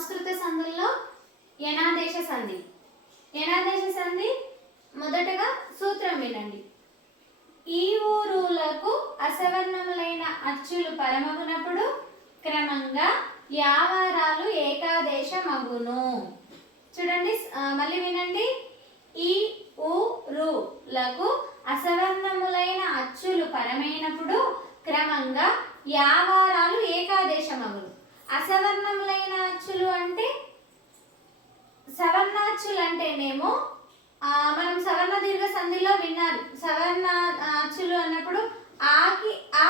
సంస్కృత సంధుల్లో యనాదేశ సంధి. యనాదేశ సంధి మొదటగా సూత్రం వినండి. ఈ ఊరులకు అసవర్ణములైన అచ్చులు పరమగునప్పుడు క్రమంగా యావారాలు ఏకాదేశమగును. చూడండి, మళ్ళీ వినండి. ఈ ఊరులకు అసవర్ణములైన అచ్చులు పరమైనప్పుడు క్రమంగా యావారాలు ఏకాదేశమగును. అసవర్ణములైన అచ్చులు అంటే సవర్ణాచ్చులు అంటేనేమో మనం సవర్ణ దీర్ఘ సంధిలో విన్నారు. సవర్ణ అచ్చులు అన్నప్పుడు ఆకి ఆ,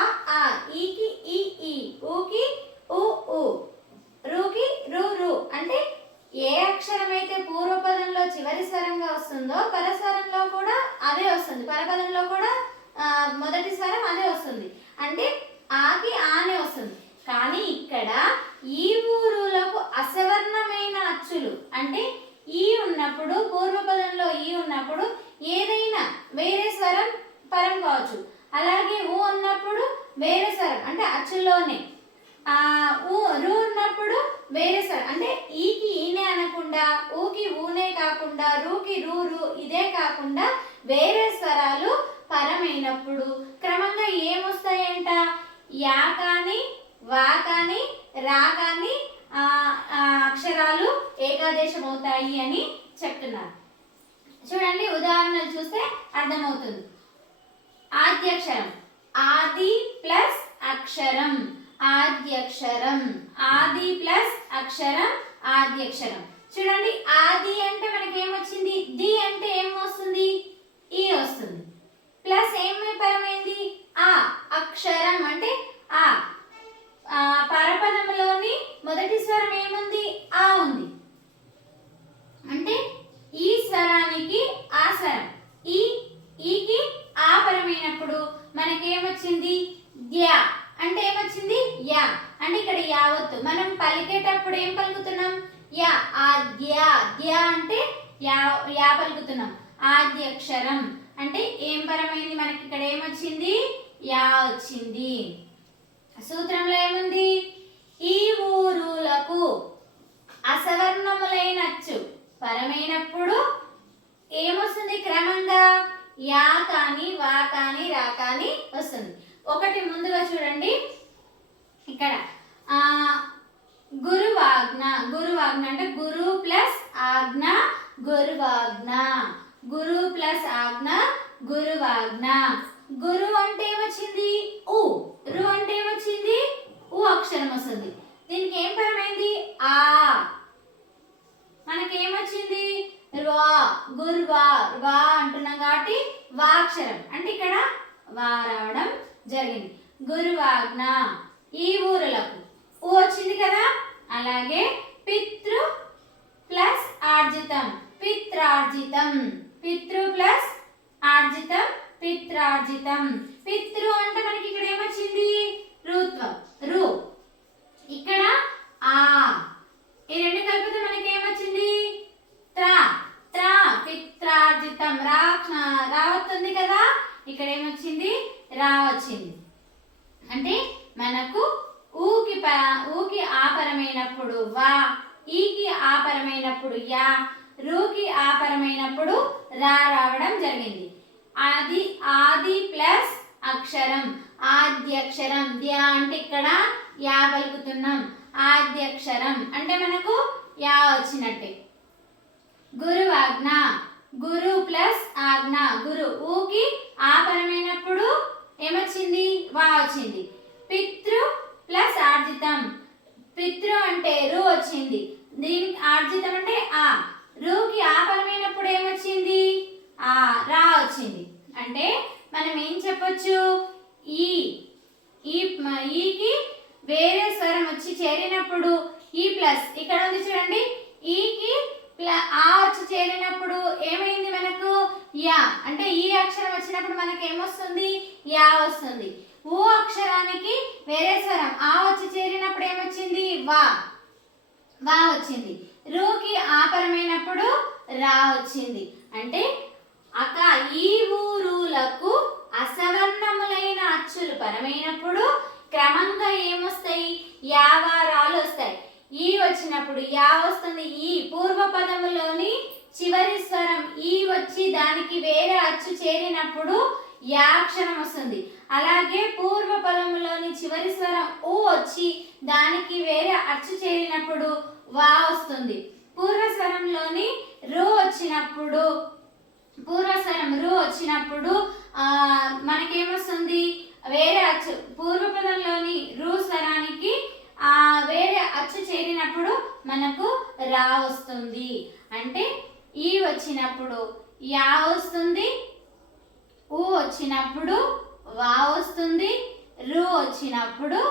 ఈకి ఈ, ఊకి ఊ, రూకి రు. అంటే ఏ అక్షరం అయితే పూర్వపదంలో చివరి స్వరంగా వస్తుందో పరస్వరంలో కూడా అదే వస్తుంది. పరపదంలో కూడా మొదటి స్వరం అదే వస్తుంది. అంటే ఆకి ఆనే వస్తుంది. కానీ ఇక్కడ ఈ ఊరులకు అసవర్ణమైన అచ్చులు అంటే ఈ ఉన్నప్పుడు పూర్వపదంలో ఈ ఉన్నప్పుడు ఏదైనా వేరే స్వరం పరం కావచ్చు. అలాగే ఊ ఉన్నప్పుడు వేరే స్వరం అంటే అచ్చుల్లోనే రు ఉన్నప్పుడు వేరే స్వరం అంటే ఈకి ఈనే అనకుండా ఊకి ఊనే కాకుండా రూకి రు ఇదే కాకుండా వేరే స్వరాలు పరమైనప్పుడు క్రమంగా ఏమొస్తాయంట? యా కానీ వా కానీ రా కానీ అక్షరాలు ఏకాదేశం అవుతాయి అని చెప్తున్నారు. చూడండి, ఉదాహరణలు చూస్తే అర్థమవుతుంది. ఆద్యక్షరం ఆది ప్లస్ అక్షరం ఆద్యక్షరం. ఆది ప్లస్ అక్షరం ఆద్యక్షరం. చూడండి, ఆది అంటే మనకి ఏమొచ్చింది? ది అంటే ఏం వస్తుంది? ఈ వస్తుంది. ప్లస్ ఏమి పరమైంది? ఆ. అక్షరం అంటే ఆ. పరపదములోని మొదటి స్వరం ఏముంది? ఆ ఉంది. అంటే ఈ స్వరానికి ఆ స్వరం ఈకి ఆ పరమైనప్పుడు మనకేమొచ్చింది? ద్య అంటే ఏమొచ్చింది? యా. అంటే ఇక్కడ యావత్తు మనం పలికేటప్పుడు ఏం పలుకుతున్నాం? యా. ఆద్య. ద్య అంటే యా పలుకుతున్నాం. ఆద్యక్షరం అంటే ఏం పరమైంది? మనకి ఇక్కడ ఏమొచ్చింది? యా వచ్చింది. సూత్రంలో ఏముంది? ఈ ఊరులకు అసవర్ణములైనచ్చు పరమైనప్పుడు ఏమొస్తుంది? క్రమంగా యా కానీ వా కానీ రా కానీ వస్తుంది. ఒకటి ముందుగా చూడండి, ఇక్కడ గురువాజ్ఞ. గురువాజ్ఞ అంటే గురు ప్లస్ ఆజ్ఞ గురువాజ్ఞ. గురు ప్లస్ ఆజ్ఞ గురువాజ్ఞ. గురు అంటే ఏమొచ్చింది? ఊ. రు అంటే ఏమొచ్చింది? ఊ అక్షరం వస్తుంది. దీనికి ఏం పరమైంది? ఆ. మనకేమొచ్చింది? రా. గుర్వా. వా అంటున్నాం కాబట్టి వా అక్షరం అంటే ఇక్కడ వా రావడం జరిగింది. గురువాజ్ఞ. ఈ ఊరులకు ఊ వచ్చింది కదా. అలాగే పితృ ప్లస్ ఆర్జితం పిత్రార్జితం. పితృ ప్లస్ ఆర్జితం పిత్రార్జితం. పితృ అంటే మనకి ఇక్కడ ఏమొచ్చింది? రుత్వం. రు. ఇక్కడ ఆ. ఈ రెండు కలిపితే మనకి ఏమొచ్చింది? త్రా. త్రా. పిత్రార్జితం. రా వస్తుంది కదా. ఇక్కడ ఏమొచ్చింది? రా వచ్చింది. అంటే మనకు ఊకి ఆపరమైనప్పుడు వా, ఈకి ఆపరమైనప్పుడు యా, రూకి ఆపరమైనప్పుడు రా రావడం జరిగింది. ఆది ప్లస్ అక్షరం ఆద్యక్షరం. ద్య అంటే ఇక్కడ యా పలుకుతున్నాం. ఆద్యక్షరం అంటే మనకు యా వచ్చినట్టే. గురువాజ్ఞ. గురు ప్లస్ ఆజ్ఞ. గురు ఊకి ఆపరమైనప్పుడు ఏమొచ్చింది? వా వచ్చింది. పితృ ప్లస్ ఆర్జితం. పితృ అంటే రు వచ్చింది. దీనికి ఆర్జితం అంటే ఆ. రూకి ఆపరమైనప్పుడు ఏమొచ్చింది? ఆ రా వచ్చింది. అంటే మనం ఏం చెప్పొచ్చు? ఈకి వేరే స్వరం వచ్చి చేరినప్పుడు ఈ ప్లస్ ఇక్కడ ఉంది చూడండి. ఈకి ఆ వచ్చి చేరినప్పుడు ఏమైంది మనకు? యా. అంటే ఈ అక్షరం వచ్చినప్పుడు మనకి ఏమొస్తుంది? యా వస్తుంది. ఊ అక్షరానికి వేరే స్వరం ఆ వచ్చి చేరినప్పుడు ఏమొచ్చింది? వా. వా వచ్చింది. రూకి ఆపరమైనప్పుడు రా వచ్చింది. అంటే ఈ ఊరులకు అసవర్ణములైన అచ్చులు పరమైనప్పుడు క్రమంగా ఏమొస్తాయి? యావారాలు వస్తాయి. ఈ వచ్చినప్పుడు యా వస్తుంది. ఈ పూర్వపదములోని చివరి స్వరం ఈ వచ్చి దానికి వేరే అచ్చు చేరినప్పుడు యా అక్షరం వస్తుంది. అలాగే పూర్వపదములోని చివరి స్వరం ఊ వచ్చి దానికి వేరే అచ్చు చేరినప్పుడు వా వస్తుంది. పూర్వస్వరంలోని రు వచ్చినప్పుడు మనకేమొస్తుంది, వేరే అచ్చు పూర్వపదంలోని రు స్వరానికి వేరే అచ్చు చేరినప్పుడు మనకు రా వస్తుంది. అంటే ఈ వచ్చినప్పుడు యా వస్తుంది, ఊ వచ్చినప్పుడు వా వస్తుంది, రు వచ్చినప్పుడు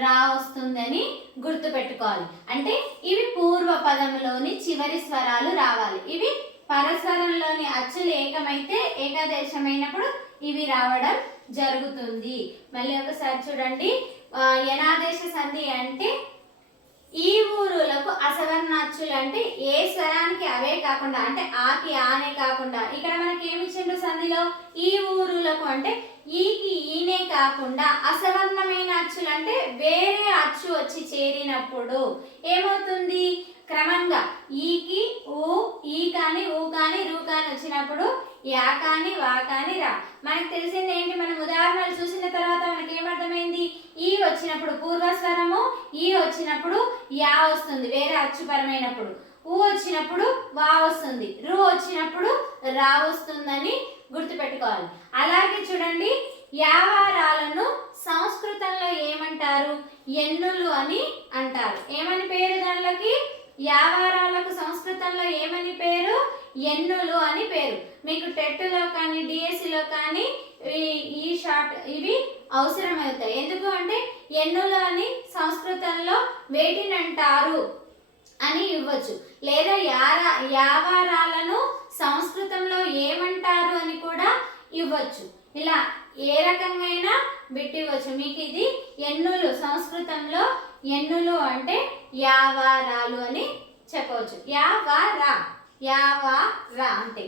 రా వస్తుందని గుర్తుపెట్టుకోవాలి. అంటే ఇవి పూర్వపదంలోని చివరి స్వరాలు రావాలి. ఇవి పరస్వరంలోని అచ్చులు ఏకమైతే ఏకదేశమైనప్పుడు ఇవి రావడం జరుగుతుంది. మళ్ళీ ఒకసారి చూడండి. యనాదేశ సంధి అంటే ఈ ఊరులకు అసవర్ణాచ్చులు అంటే ఏ స్వరానికి అవే కాకుండా, అంటే ఆకి ఆనే కాకుండా, ఇక్కడ మనకి ఏమి ఇచ్చిండు సంధిలో ఈ ఊరులకు అంటే ఈకి ఈనే కాకుండా అసవర్ణమైన అచ్చులు అంటే వేరే అచ్చు వచ్చి చేరినప్పుడు ఏమవుతుంది, క్రమంగా ఈకి ఊ, ఈ కానీ ఊ కానీ రు కానీ వచ్చినప్పుడు యా కానీ వా కానీ రా. మనకు తెలిసింది ఏంటి, మనం ఉదాహరణలు చూసిన తర్వాత మనకి ఏమర్థమైంది, ఈ వచ్చినప్పుడు పూర్వస్వరము, ఈ వచ్చినప్పుడు యా వస్తుంది వేరే అచ్చుపరమైనప్పుడు, ఊ వచ్చినప్పుడు వా వస్తుంది, రు వచ్చినప్పుడు రా వస్తుందని గుర్తుపెట్టుకోవాలి. అలాగే చూడండి, యావారాలను సంస్కృతంలో ఏమంటారు, ఎన్నులు అని అంటారు. ఏమని పేరు దానిలోకి, యావారాలకు సంస్కృతంలో ఏమని పేరు, ఎన్నులు అని పేరు. మీకు టెట్లో కానీ డిఎస్సిలో కానీ ఈ షార్ట్ ఇవి అవసరమవుతాయి. ఎందుకు అంటే ఎన్నులు అని సంస్కృతంలో వేటిని అంటారు అని ఇవ్వచ్చు, లేదా యావారాలను సంస్కృతంలో ఏమంటారు అని కూడా ఇవ్వచ్చు. ఇలా ఏ రకంగా బిట్ ఇవ్వచ్చు. మీకు ఇది ఎన్నులు, సంస్కృతంలో ఎన్నులు అంటే యావారాలు అని చెప్పవచ్చు. యావారా, యావారా అంటే